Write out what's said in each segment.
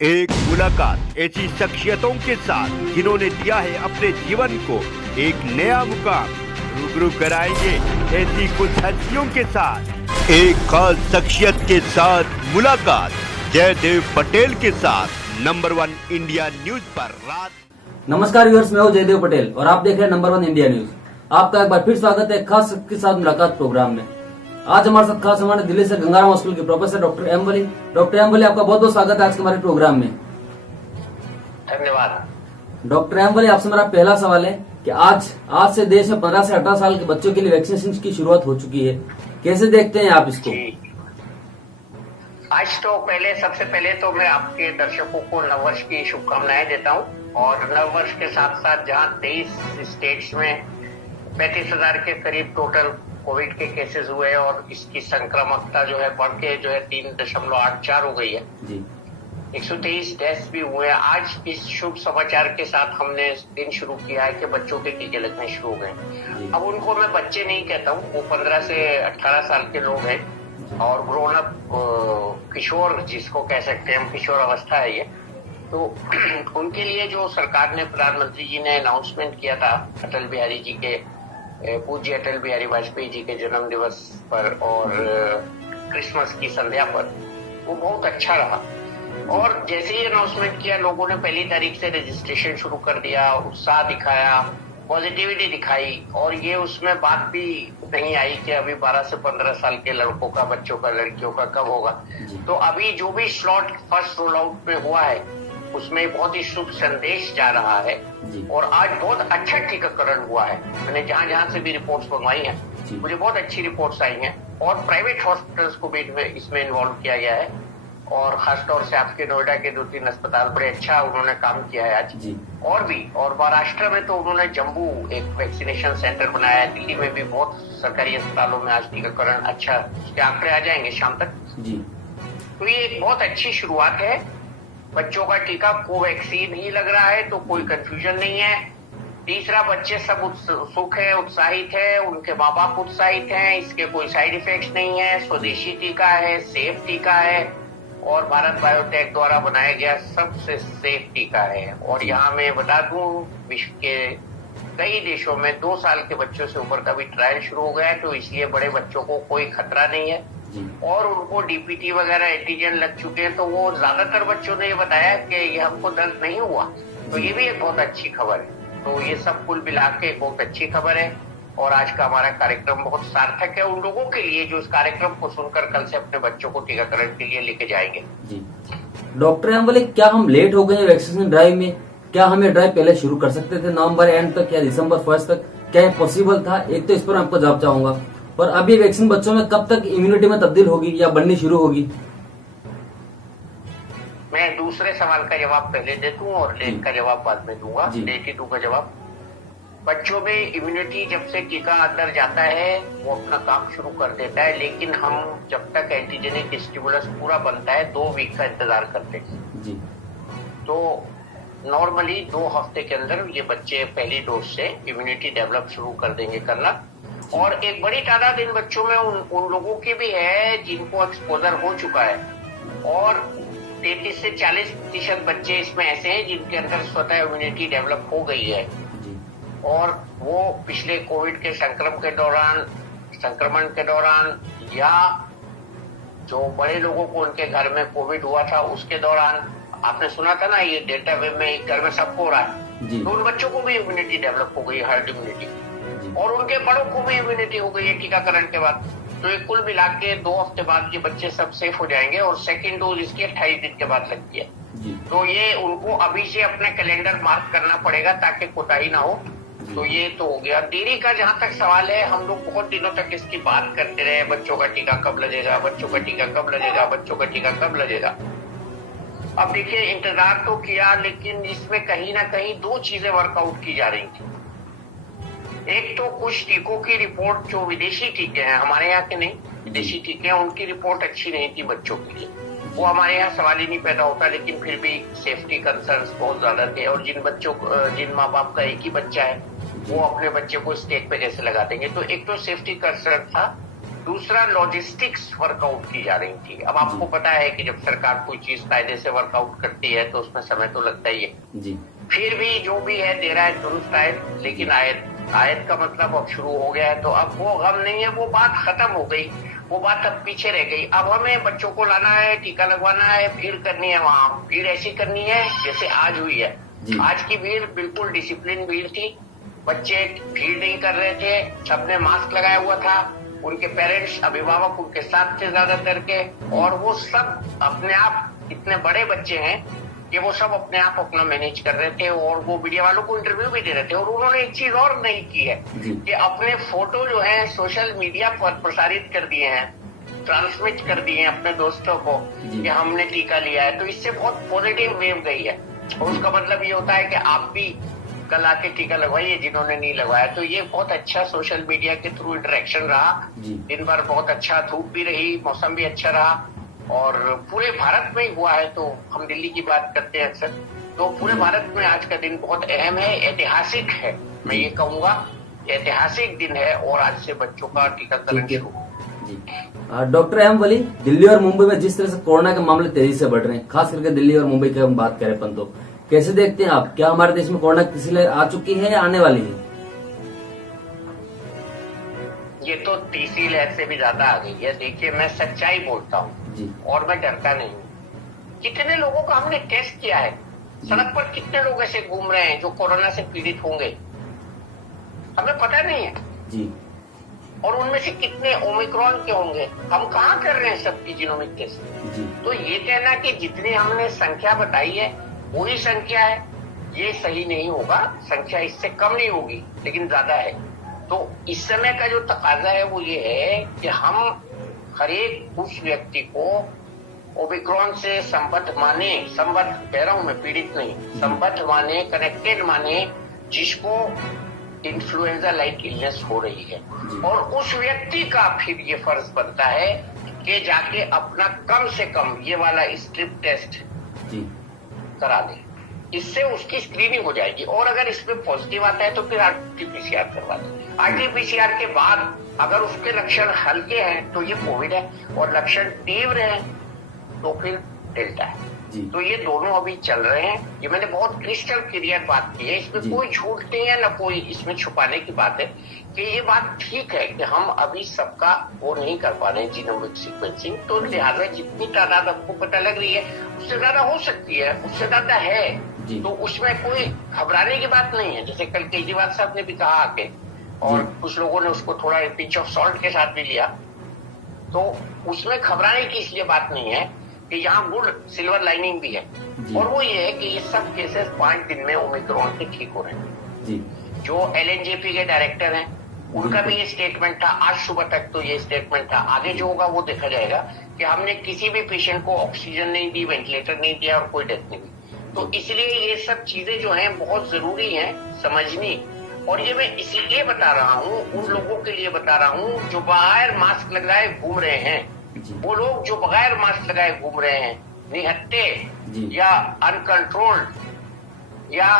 एक मुलाकात ऐसी शख्सियतों के साथ जिन्होंने दिया है अपने जीवन को एक नया मुकाम। रूबरू कराएंगे ऐसी कुछ हस्तियों के साथ एक खास शख्सियत के साथ मुलाकात जयदेव पटेल के साथ नंबर 1 इंडिया न्यूज पर रात। नमस्कार व्यूअर्स, मैं हूं जयदेव पटेल और आप देख रहे हैं नंबर 1 इंडिया न्यूज। आपका एक बार फिर स्वागत है खास शख्स के साथ मुलाकात प्रोग्राम में। आज हमारे साथ खास हमारे दिल्ली से गंगाराम हॉस्पिटल के प्रोफेसर डॉक्टर एम वली। डॉक्टर एम वली, आपका बहुत बहुत स्वागत है आज के हमारे प्रोग्राम में। धन्यवाद। डॉक्टर एम वली, आपसे मेरा पहला सवाल है कि आज से देश में 15 से 18 साल के बच्चों के लिए वैक्सीनेशन की शुरुआत हो चुकी है, कैसे देखते हैं आप इसको? आज तो सबसे पहले तो मैं आपके दर्शकों को नववर्ष की शुभकामनाएं देता हूं और नववर्ष के साथ साथ जहां 23 स्टेट्स में 35,000 के करीब टोटल कोविड के केसेस हुए और इसकी संक्रामकता जो है बढ़ के जो है 3.84 हो गई है। 123 डेथ्स भी हुए। आज इस शुभ समाचार के साथ हमने दिन शुरू किया है कि बच्चों के टीके लगने शुरू हो गए। अब उनको मैं बच्चे नहीं कहता हूँ, वो 15 से 18 साल के लोग हैं और ग्रोन अप किशोर जिसको कह सकते हैं हम, किशोर अवस्था है ये। तो उनके लिए जो सरकार ने, प्रधानमंत्री जी ने अनाउंसमेंट किया था अटल बिहारी जी के, पूज्य अटल बिहारी वाजपेयी जी के जन्म दिवस पर और क्रिसमस की संध्या पर, वो बहुत अच्छा रहा। और जैसे ही अनाउंसमेंट किया, लोगों ने 1 तारीख से रजिस्ट्रेशन शुरू कर दिया, उत्साह दिखाया, पॉजिटिविटी दिखाई। और ये उसमें बात भी नहीं आई कि अभी 12 से 15 साल के लड़कों का, बच्चों का, लड़कियों का कब होगा। तो अभी जो भी स्लॉट फर्स्ट रोल आउट में हुआ है उसमें बहुत ही शुभ संदेश जा रहा है और आज बहुत अच्छा टीकाकरण हुआ है। मैंने जहां जहां से भी रिपोर्ट्स मंगवाई हैं, मुझे बहुत अच्छी रिपोर्ट्स आई हैं और प्राइवेट हॉस्पिटल्स को भी इसमें इन्वॉल्व किया गया है और खासतौर से आपके नोएडा के 2-3 अस्पताल बड़े अच्छा उन्होंने काम किया है आज। और महाराष्ट्र में तो उन्होंने जम्मू एक वैक्सीनेशन सेंटर बनाया है। दिल्ली में भी बहुत सरकारी अस्पतालों में आज टीकाकरण अच्छा, उसके आंकड़े आ जाएंगे शाम तक। तो ये एक बहुत अच्छी शुरुआत है। बच्चों का टीका कोवैक्सीन ही लग रहा है, तो कोई कंफ्यूजन नहीं है। तीसरा, बच्चे सब उत्सुक है, उत्साहित है, उनके माँ बाप उत्साहित हैं, इसके कोई साइड इफेक्ट्स नहीं है, स्वदेशी टीका है, सेफ टीका है और भारत बायोटेक द्वारा बनाया गया सबसे सेफ टीका है। और यहाँ मैं बता दूं, विश्व के कई देशों में 2 साल के बच्चों से ऊपर का भी ट्रायल शुरू हो गया है, तो इसलिए बड़े बच्चों को कोई खतरा नहीं है। और उनको डीपीटी वगैरह एंटीजन लग चुके हैं, तो वो ज्यादातर बच्चों ने ये बताया कि ये हमको दर्द नहीं हुआ, तो ये भी एक बहुत अच्छी खबर है। तो ये सब कुल मिला के एक बहुत अच्छी खबर है और आज का हमारा कार्यक्रम बहुत सार्थक है उन लोगों के लिए जो इस कार्यक्रम को सुनकर कल से अपने बच्चों को टीकाकरण के लिए लेके जाएंगे। डॉक्टर एम वली, क्या हम लेट हो गए वैक्सीनेशन ड्राइव में? क्या हमें ड्राइव पहले शुरू कर सकते थे, नवंबर एंड तक या दिसंबर 1 तक? क्या ये पॉसिबल था? एक तो इस पर आपको जवाब चाहूंगा। और अब ये वैक्सीन बच्चों में कब तक इम्यूनिटी में तब्दील होगी या बननी शुरू होगी? मैं दूसरे सवाल का जवाब पहले दे दूं और लेट का जवाब बाद में दूंगा। लेट ही दूंगा जवाब। बच्चों में इम्यूनिटी जब से टीका अंदर जाता है वो अपना काम शुरू कर देता है, लेकिन हम जब तक एंटीजेनिक स्टिमुलस पूरा बनता है 2 वीक का इंतजार करते हैं। तो नॉर्मली 2 हफ्ते के अंदर ये बच्चे पहली डोज से इम्यूनिटी डेवलप शुरू कर देंगे करना। और एक बड़ी तादाद इन बच्चों में उन लोगों की भी है जिनको एक्सपोजर हो चुका है और 33 से 40% बच्चे इसमें ऐसे हैं जिनके अंदर स्वतः इम्यूनिटी डेवलप हो गई है और वो पिछले कोविड के संक्रमण के दौरान या जो बड़े लोगों को उनके घर में कोविड हुआ था उसके दौरान, आपने सुना था ना ये डेल्टा वेव में घर में सबको हो रहा है, तो उन बच्चों को भी इम्यूनिटी डेवलप हो गई, हर्ड इम्यूनिटी, और उनके बड़ों को भी इम्यूनिटी हो गई है टीकाकरण के बाद। तो ये कुल मिला के 2 हफ्ते बाद ये बच्चे सब सेफ हो जाएंगे और सेकेंड डोज इसकी 28 दिन के बाद लगती है। तो ये उनको अभी से अपने कैलेंडर मार्क करना पड़ेगा ताकि कोताही ना हो। तो ये तो हो गया। देरी का जहां तक सवाल है, हम लोग बहुत दिनों तक इसकी बात करते रहे, बच्चों का टीका कब लगेगा, बच्चों का टीका कब लगेगा, बच्चों का टीका कब लगेगा। अब देखिए, इंतजार तो किया, लेकिन इसमें कहीं ना कहीं 2 चीजें वर्कआउट की जा रही थी। एक तो कुछ टीकों की रिपोर्ट, जो विदेशी टीके हैं, हमारे यहाँ के नहीं, विदेशी टीके हैं, उनकी रिपोर्ट अच्छी नहीं थी बच्चों के लिए। वो हमारे यहाँ सवाल ही नहीं पैदा होता, लेकिन फिर भी सेफ्टी कंसर्न्स बहुत ज्यादा थे। और जिन माँ बाप का एक ही बच्चा है, वो अपने बच्चे को स्टेट पे कैसे लगा देंगे, तो एक तो सेफ्टी कंसर्न था। दूसरा लॉजिस्टिक्स वर्कआउट की जा रही थी। अब आपको पता है कि जब सरकार कोई चीज कायदे से वर्कआउट करती है तो उसमें समय तो लगता ही है जी। फिर भी जो भी है दे रहा है तुरंत आयत, लेकिन आयत का मतलब अब शुरू हो गया है, तो अब वो गम नहीं है, वो बात खत्म हो गई, वो बात अब पीछे रह गई। अब हमें बच्चों को लाना है, टीका लगवाना है, भीड़ करनी है, वहाँ भीड़ ऐसी करनी है जैसे आज हुई है। आज की भीड़ बिल्कुल डिसिप्लिन भीड़ थी, बच्चे भीड़ नहीं कर रहे थे, सबने मास्क लगाया हुआ था, उनके पेरेंट्स अभिभावक उनके साथ थे ज्यादातर के, और वो सब अपने आप इतने बड़े बच्चे हैं कि वो सब अपने आप अपना मैनेज कर रहे थे, और वो मीडिया वालों को इंटरव्यू भी दे रहे थे। और उन्होंने एक चीज और नहीं की है कि अपने फोटो जो है सोशल मीडिया पर प्रसारित कर दिए हैं, ट्रांसमिट कर दिए हैं अपने दोस्तों को कि हमने टीका लिया है। तो इससे बहुत पॉजिटिव वेव गई है, और उसका मतलब ये होता है कि आप भी कल आके टीका लगवाइए जिन्होंने नहीं लगवाया। तो ये बहुत अच्छा सोशल मीडिया के थ्रू इंटरेक्शन रहा, दिन भर बहुत अच्छा, धूप भी रही, मौसम भी अच्छा रहा, और पूरे भारत में ही हुआ है। तो हम दिल्ली की बात करते हैं अक्सर, तो पूरे भारत में आज का दिन बहुत अहम है, ऐतिहासिक है, मैं ये कहूँगा ऐतिहासिक दिन है, और आज से बच्चों का टीकाकरण शुरू। डॉक्टर एम वली, दिल्ली और मुंबई में जिस तरह से कोरोना के मामले तेजी से बढ़ रहे हैं, खास करके दिल्ली और मुंबई की हम बात करें अपन, तो कैसे देखते हैं आप? क्या हमारे देश में कोरोना किसी लिए आ चुकी है या आने वाली है? ये तो तीसरी लहर से भी ज्यादा आ गई है। देखिए, मैं सच्चाई बोलता हूँ और मैं डरता नहीं हूँ। कितने लोगों का हमने टेस्ट किया है, सड़क पर कितने लोग ऐसे घूम रहे हैं जो कोरोना से पीड़ित होंगे, हमें पता नहीं है जी। और उनमें से कितने ओमिक्रॉन के होंगे, हम कहाँ कर रहे हैं सबकी जीनोमिक टेस्ट जी। तो ये कहना कि जितनी हमने संख्या बताई है वही संख्या है, ये सही नहीं होगा। संख्या इससे कम नहीं होगी, लेकिन ज्यादा है। तो इस समय का जो तकाजा है वो ये है कि हम हर एक उस व्यक्ति को ओमिक्रॉन से संबद्ध माने, संबद्ध कह रहा हूं मैं, पीड़ित नहीं, संबद्ध माने, कनेक्टेड माने, जिसको इन्फ्लुएंजा लाइक इलनेस हो रही है, और उस व्यक्ति का फिर ये फर्ज बनता है कि जाके अपना कम से कम ये वाला स्ट्रिप टेस्ट करा दे, इससे उसकी स्क्रीनिंग हो जाएगी। और अगर इसमें पॉजिटिव आता है तो फिर आरटीपीसीआर करवा दे। आरटीपीसीआर के बाद अगर उसके लक्षण हल्के हैं तो ये कोविड है, और लक्षण तीव्र हैं तो फिर डेल्टा है। तो ये दोनों अभी चल रहे हैं। ये मैंने बहुत क्रिस्टल क्लियर बात की है, इसमें कोई झूठ नहीं है, ना कोई इसमें छुपाने की बात है कि ये बात ठीक है कि हम अभी सबका वो नहीं कर पा रहे हैं जीनोमिक सीक्वेंसिंग। तो लिहाजा जितनी तादाद आपको पता लग रही है उससे ज्यादा हो सकती है, उससे ज्यादा है, तो उसमें कोई घबराने की बात नहीं है। जैसे कल केजरीवाल साहब ने भी कहा आके, और कुछ लोगों ने उसको थोड़ा पिंच ऑफ सॉल्ट के साथ भी लिया, तो उसमें घबराने की इसलिए बात नहीं है कि यहाँ गुड सिल्वर लाइनिंग भी है, और वो ये है कि ये सब केसेस 5 दिन में ओमिक्रॉन से ठीक हो रहे हैं। जो एलएनजेपी के डायरेक्टर हैं उनका भी ये स्टेटमेंट था, आज सुबह तक तो ये स्टेटमेंट था, आगे जो होगा वो देखा जाएगा, कि हमने किसी भी पेशेंट को ऑक्सीजन नहीं दी, वेंटिलेटर नहीं दिया, और कोई डेथ नहीं हुई। तो इसलिए ये सब चीजें जो हैं बहुत जरूरी हैं समझनी। और ये मैं इसीलिए बता रहा हूँ, उन लोगों के लिए बता रहा हूँ जो बगैर मास्क लगाए घूम रहे हैं। वो लोग जो बगैर मास्क लगाए घूम रहे हैं, निहत्ते या अनकंट्रोल्ड, या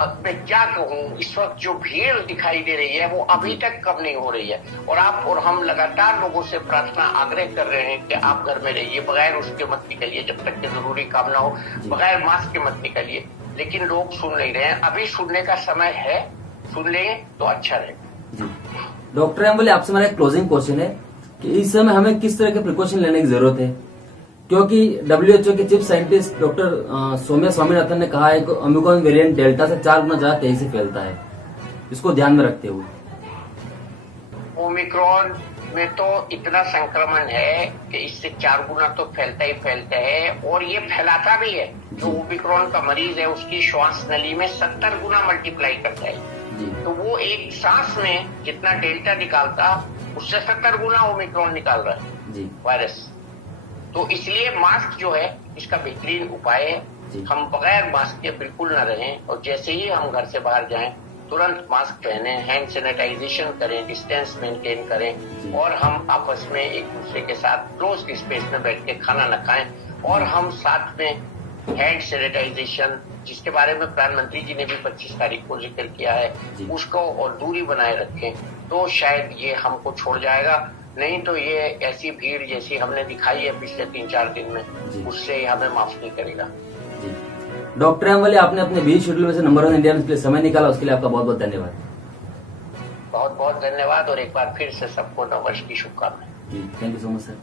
अब मैं क्या कहूँ, इस वक्त जो भीड़ दिखाई दे रही है वो अभी तक कम नहीं हो रही है। और आप और हम लगातार लोगों से प्रार्थना आग्रह कर रहे हैं कि आप घर में रहिए, बगैर उसके मत निकलिए, जब तक कि जरूरी काम ना हो, बगैर मास्क के मत निकलिए। लेकिन लोग सुन नहीं रहे हैं, अभी सुनने का समय है, सुन लेंगे तो अच्छा रहेगा। डॉक्टर एम बोले, आपसे मेरा एक क्लोजिंग क्वेश्चन है कि इस समय हमें किस तरह के प्रिकॉशन लेने की जरूरत है, क्योंकि WHO के chief scientist doctor Soumya Swaminathan ने कहा है कि ओमिक्रॉन वेरिएंट डेल्टा से 4 गुना ज्यादा तेजी से फैलता है, इसको ध्यान में रखते हुए। ओमिक्रॉन में तो इतना संक्रमण है कि इससे 4 गुना तो फैलता ही फैलता है, और ये फैलाता भी है। जो ओमिक्रॉन का मरीज है उसकी श्वास नली में 70 गुना मल्टीप्लाई करता है। तो वो एक सांस में जितना डेल्टा निकालता उससे 70 गुना ओमिक्रॉन निकाल रहा है वायरस। तो इसलिए मास्क जो है इसका बेहतरीन उपाय है। हम बगैर मास्क के बिल्कुल न रहें, और जैसे ही हम घर से बाहर जाएं तुरंत मास्क पहने, हैंड सैनिटाइजेशन करें, डिस्टेंस मेंटेन करें, और हम आपस में एक दूसरे के साथ क्लोज स्पेस में बैठ के खाना न खाएं, और हम साथ में हैंड सैनिटाइजेशन, जिसके बारे में प्रधानमंत्री जी ने भी 25 तारीख को जिक्र किया है, उसको और दूरी बनाए रखें, तो शायद ये हमको छोड़ जाएगा। नहीं तो ये ऐसी भीड़ जैसी हमने दिखाई है पिछले 3-4 दिन जी। में, उससे हमें माफ नहीं करेगा। जी डॉक्टर अहमद, आपने अपने बिजी शेड्यूल में से नंबर 1 इंडिया न्यूज के लिए समय निकाला, उसके लिए आपका बहुत बहुत धन्यवाद। बहुत बहुत धन्यवाद और एक बार फिर से सबको नववर्ष की शुभकामनाएं। जी thank you so much sir.